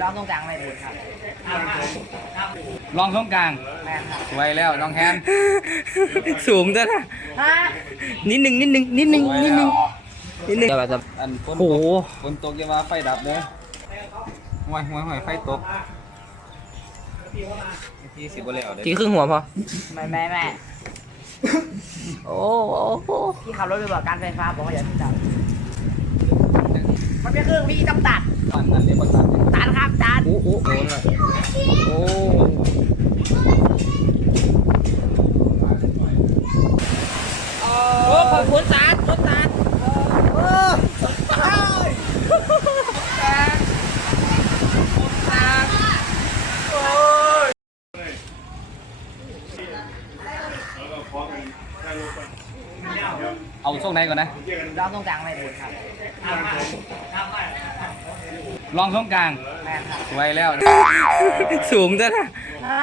ร้องตรงกลางไม่พูดครับลองตรงกลาง แม่ครับสวยแล้วน้องแฮนสูงจ้ะนะฮะนิดหนึ่งนิดหนึ่งนิดหนึ่งนิดหนึ่งนิดหนึ่งอันฝนโอ้ตโหกฝนตกอย่ามาไฟดับเด้อห่วยห่วยห่วยไฟตกที่สิบบ่แล้วเด้อจีครึ่งหัวพอไม่แม่แม่โอ้โหพี่ขับรถไปบอกการไฟฟ้าบอกว่าอย่าตัดมันเป็นเครื่องพี่ต้องตัดอันนั้นเรียกว่าตัดตัดครับตัดโอ้โหโอ้โหโอ้โอ้ขอบคุณสารต้นสาร เอาช่วงไหนก่อนนะร้องตรงกลางไม่พูดครับลองตรงกลางแม่ครับสวยแล้ว สูงจ้ะนะฮะ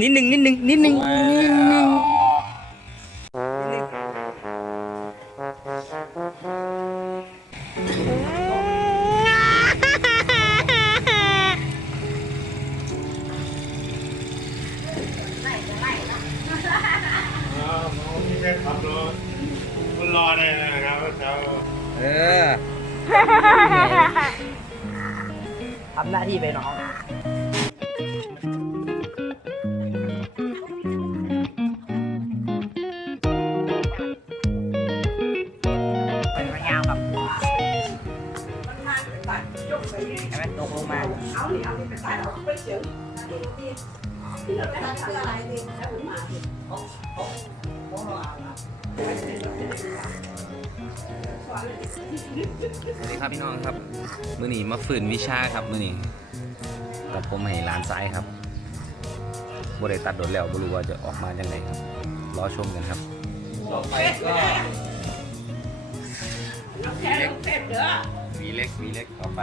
นิดหนึ่งนิดหนึ่งนิดหนึ่งนิดหนึ่ง อได้นะครับเช้าเออทำหน้าที่ไปน้องเป็นมะยาวครับให้มันตกลงมา สวัสดีครับพี่น้องครับ มื้อนี้มาฝืนวิชาครับ มื้อนี้กับผมให้ร้านซ้ายครับบ่ได้ตัดโดนแล้วบ่รู้ว่าจะออกมาจังไงครับ รอชมกันครับต่อไปก็วีเล็กวีเล็กต่อไป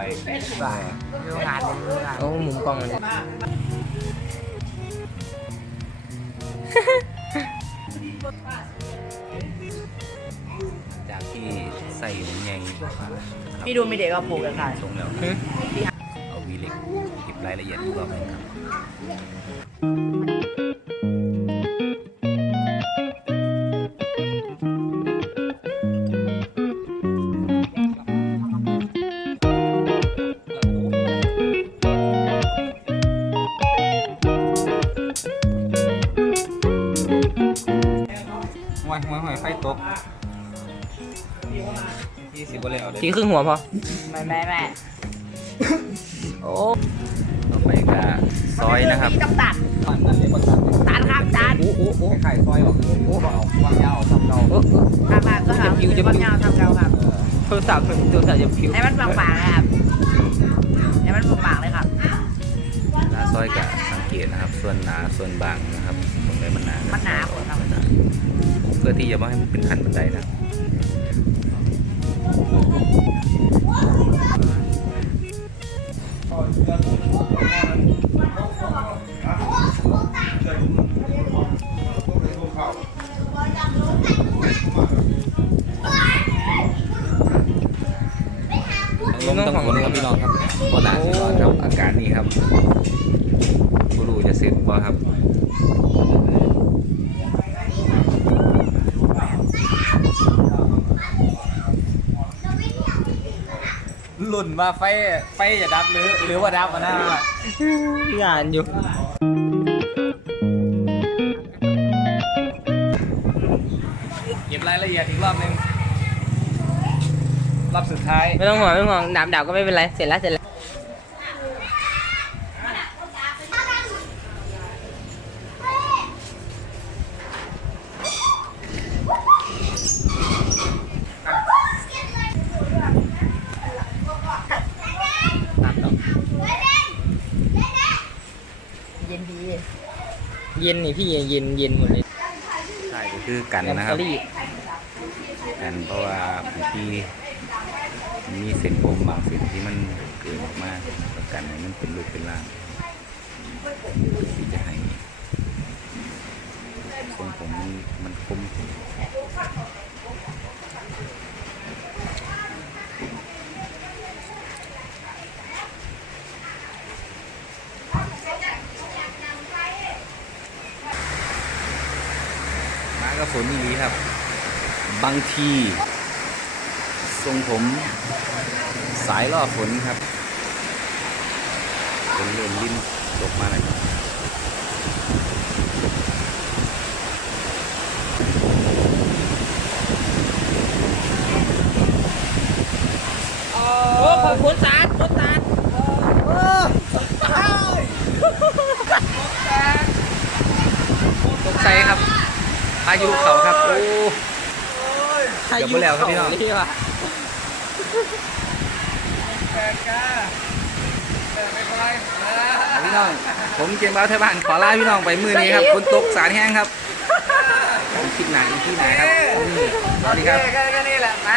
ดูงานดูงานโอ้มุมกล้องมันจ พี่ดูมีเด็กก็ปลูกกันค่ะตรงแล้วเอาวีเล็กเก็บรายละเอียดอีกรอบหนึงครับห่วยห่วยห่วยไฟตก ที่สิบบ่แล้วเด้อจีครึ่งหัวพอ ไม่แม่แม่โอ้ต่อไปก็ซอยนะครับพี่ต้องตัดอันนั้นเรียกว่าตัดตัดครับตัดโอ้โหโอ้ไข่ซอยออกโอ้เอาความยาวเอาซ้ำเราโอ้ทำมาก็ทำจะยาวทำเราครับโทรศัพท์โทรศัพท์จะผิวให้มันบางๆนะครับให้มันบางๆเลยครับหน้าซอยก็สังเกตนะครับ ส่วนหนาส่วนบางนะครับตรงไหนมันหนามัมันหนาคนครับเพื่อที่จะไม่ให้มันเป็นขั้นบันไดนะ ลมต้องฝนครับพี่น้องครับพอหนาสิก่อนครับ อาการนี้ครับผู้รู้จะเสร็จบ่ครับ ลุ่นมาไฟไฟจะดับหรือหรือว่าดับมาหน้างานอยู่เก็บรายละเอียดอีกรอบหนึงรอบสุดท้าย ไม่ต้องห่วงไม่ต้องห่วงดาบดาบก็ไม่เป็นไร เสร็จแล้วเสร็จแล้ว ตัดเนาะ เย็นดี เย็นนี่พี่เย็นเย็นเย็นหมดเลยใช่ก็คือกันแอมนะคเบรัอบรี่กันเพราะว่าบางทีมีเส้นผมบางเส้นที่มันเกิดออกมาประกันให้มันเป็นรูปเป็นร่างที่จะให้ทรงผมมันมันคม ฝนนี่ครับ บางทีทรงผมสายล่อฝนครับเป็นเริ่มลิ้นตกมาหน่อยครับโอ้ขอบคุณสารคุณสารตกใจครับ พายุเขาครับโอ้เดี๋ยวบ่แล้วครับพี่น้องที่ว่าพี่น้อง ผมเกมบ้าเทยบ้านขอลาพี่น้องไปมือนี้ครับฝนตกสารแห้งครับผมคิดหนักที่ไหนครับอืมสวัสดีครับแค่นี้แหละไป